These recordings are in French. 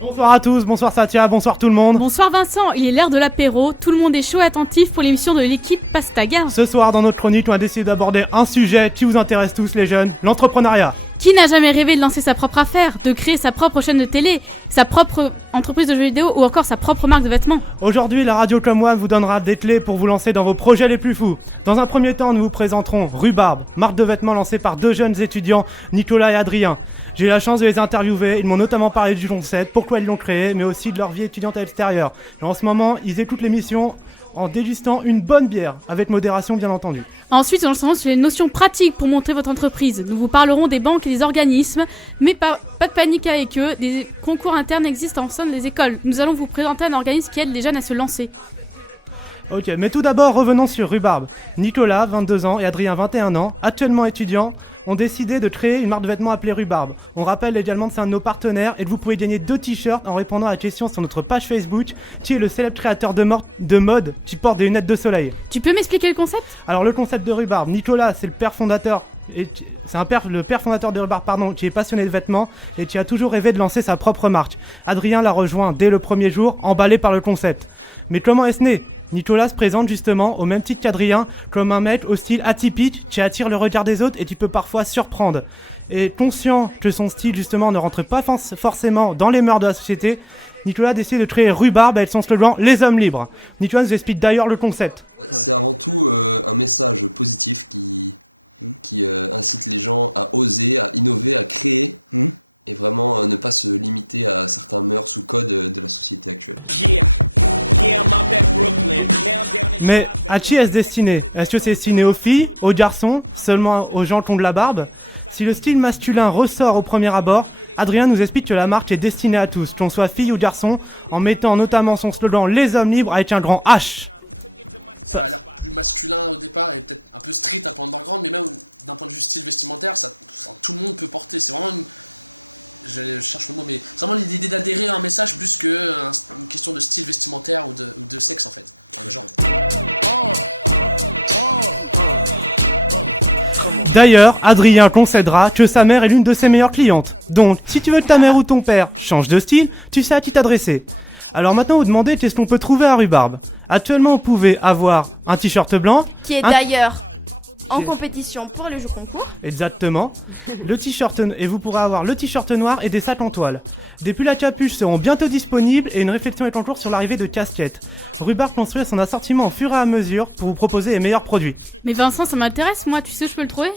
Bonsoir à tous, bonsoir Satya, bonsoir tout le monde. Bonsoir Vincent, il est l'heure de l'apéro, tout le monde est chaud et attentif pour l'émission de l'équipe Pastaga. Ce soir dans notre chronique, on a décidé d'aborder un sujet qui vous intéresse tous les jeunes, l'entrepreneuriat. Qui n'a jamais rêvé de lancer sa propre affaire, de créer sa propre chaîne de télé, sa propre entreprise de jeux vidéo ou encore sa propre marque de vêtements? Aujourd'hui, la radio Comme One vous donnera des clés pour vous lancer dans vos projets les plus fous. Dans un premier temps, nous vous présenterons Rhubarbe, marque de vêtements lancée par deux jeunes étudiants, Nicolas et Adrien. J'ai eu la chance de les interviewer, ils m'ont notamment parlé du concept, pourquoi ils l'ont créé, mais aussi de leur vie étudiante à l'extérieur. Et en ce moment, ils écoutent l'émission en dégustant une bonne bière, avec modération bien entendu. Ensuite, nous lancerons sur les notions pratiques pour montrer votre entreprise. Nous vous parlerons des banques et des organismes, mais pas de panique avec eux, des concours internes existent en sein des écoles. Nous allons vous présenter un organisme qui aide les jeunes à se lancer. Ok, mais tout d'abord, revenons sur Rhubarbe. Nicolas, 22 ans, et Adrien, 21 ans, actuellement étudiants, ont décidé de créer une marque de vêtements appelée Rhubarbe. On rappelle également que c'est un de nos partenaires et que vous pouvez gagner 2 t-shirts en répondant à la question sur notre page Facebook, qui est le célèbre créateur de mode qui porte des lunettes de soleil. Tu peux m'expliquer le concept ? Alors le concept de Rhubarbe, Nicolas, c'est le père fondateur. Le père fondateur de Rhubarbe, qui est passionné de vêtements et qui a toujours rêvé de lancer sa propre marque. Adrien l'a rejoint dès le premier jour, emballé par le concept. Mais comment est-ce né ? Nicolas se présente justement, au même titre qu'Adrien, comme un mec au style atypique qui attire le regard des autres et qui peut parfois surprendre. Et conscient que son style justement ne rentre pas forcément dans les mœurs de la société, Nicolas décide de créer Rhubarbe avec son slogan « Les hommes libres ». Nicolas nous explique d'ailleurs le concept. Mais à qui est-ce destiné ? Est-ce que c'est destiné aux filles, aux garçons, seulement aux gens qui ont de la barbe ? Si le style masculin ressort au premier abord, Adrien nous explique que la marque est destinée à tous, qu'on soit fille ou garçon, en mettant notamment son slogan « Les hommes libres » avec un grand H. Passe. D'ailleurs, Adrien concédera que sa mère est l'une de ses meilleures clientes. Donc, si tu veux que ta mère ou ton père change de style, tu sais à qui t'adresser. Alors maintenant, vous demandez qu'est-ce qu'on peut trouver à Rhubarbe. Actuellement, vous pouvez avoir un t-shirt blanc. Qui est d'ailleurs en compétition pour le jeu concours. Exactement. Le t-shirt, et vous pourrez avoir le t-shirt noir et des sacs en toile. Des pulls à capuche seront bientôt disponibles et une réflexion est en cours sur l'arrivée de casquettes. Rhubarbe construit son assortiment au fur et à mesure pour vous proposer les meilleurs produits. Mais Vincent, ça m'intéresse, moi, tu sais où je peux le trouver ?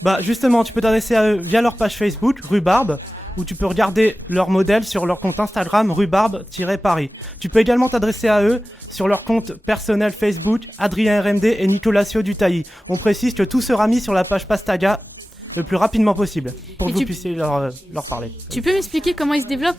Bah justement, tu peux t'adresser à eux via leur page Facebook, Rhubarbe, ou tu peux regarder leur modèle sur leur compte Instagram, Rhubarbe-Paris. Tu peux également t'adresser à eux sur leur compte personnel Facebook, Adrien RMD et Nicolasio Dutailly. On précise que tout sera mis sur la page Pastaga le plus rapidement possible, pour que vous puissiez leur parler. Tu peux m'expliquer comment ils se développent ?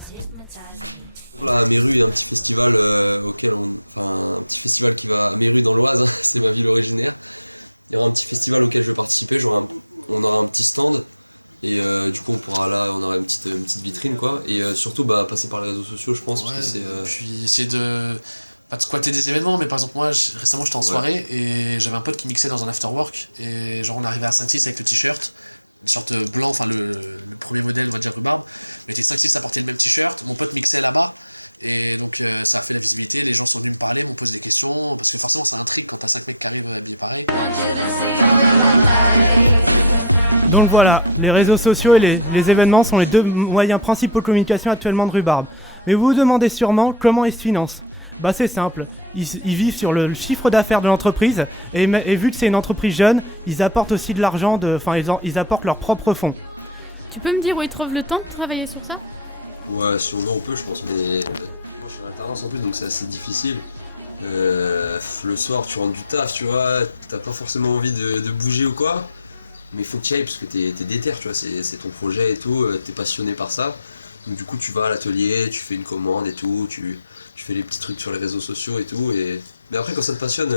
Donc voilà, les réseaux sociaux et les événements sont les deux moyens principaux de communication actuellement de Rhubarbe. Mais vous vous demandez sûrement comment ils se financent. Bah c'est simple, ils vivent sur le chiffre d'affaires de l'entreprise et vu que c'est une entreprise jeune, ils apportent aussi de l'argent, ils apportent leurs propres fonds. Tu peux me dire où ils trouvent le temps de travailler sur ça ? Ouais, si on veut on peut je pense, mais moi je suis en alternance en plus donc c'est assez difficile. Le soir tu rentres du taf, tu vois, t'as pas forcément envie de bouger ou quoi, mais il faut que tu y ailles parce que t'es déter, tu vois, c'est ton projet et tout, t'es passionné par ça. Donc du coup tu vas à l'atelier, tu fais une commande et tout, tu fais les petits trucs sur les réseaux sociaux et tout, mais après quand ça te passionne,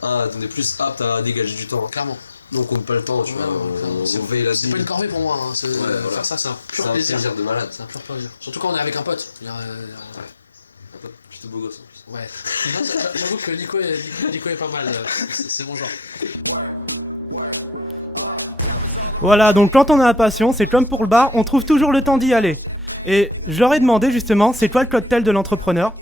t'en es plus apte à dégager du temps. Clairement. Nous on compte pas le temps, tu vois, on veille la vie. C'est pas une corvée pour moi, hein. Voilà. Faire ça c'est un pur C'est un plaisir. plaisir de malade. C'est un pur plaisir. Surtout quand on est avec un pote. Un pote plutôt beau gosse en plus. Ouais. Non, j'avoue que Nico est pas mal, c'est mon genre. Voilà, donc quand on a la passion, c'est comme pour le bar, on trouve toujours le temps d'y aller. Et je leur ai demandé justement, c'est quoi le cocktail de l'entrepreneur?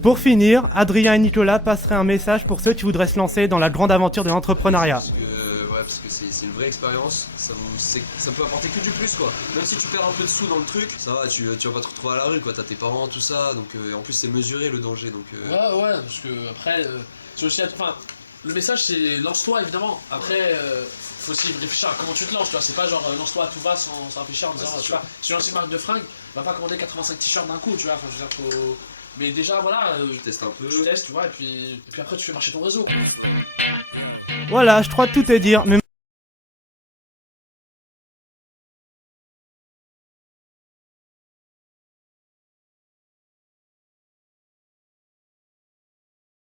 Pour finir, Adrien et Nicolas passeraient un message pour ceux qui voudraient se lancer dans la grande aventure de l'entrepreneuriat. Parce que c'est une vraie expérience, ça peut apporter que du plus quoi. Même si tu perds un peu de sous dans le truc, ça va, tu vas pas te retrouver à la rue quoi, t'as tes parents, tout ça, donc en plus c'est mesuré le danger donc... Ouais, parce que après, c'est aussi... Enfin, le message c'est lance-toi évidemment, après faut aussi réfléchir à comment tu te lances, tu vois, c'est pas genre lance-toi à tout va sans réfléchir en disant, tu vois, si tu lances une marque de fringues, va pas commander 85 t-shirts d'un coup, tu vois, enfin je veux dire, faut... Mais déjà voilà, tu testes un peu, tu testes, tu vois, et puis après tu fais marcher ton réseau. Voilà, je crois que tout est dire, mais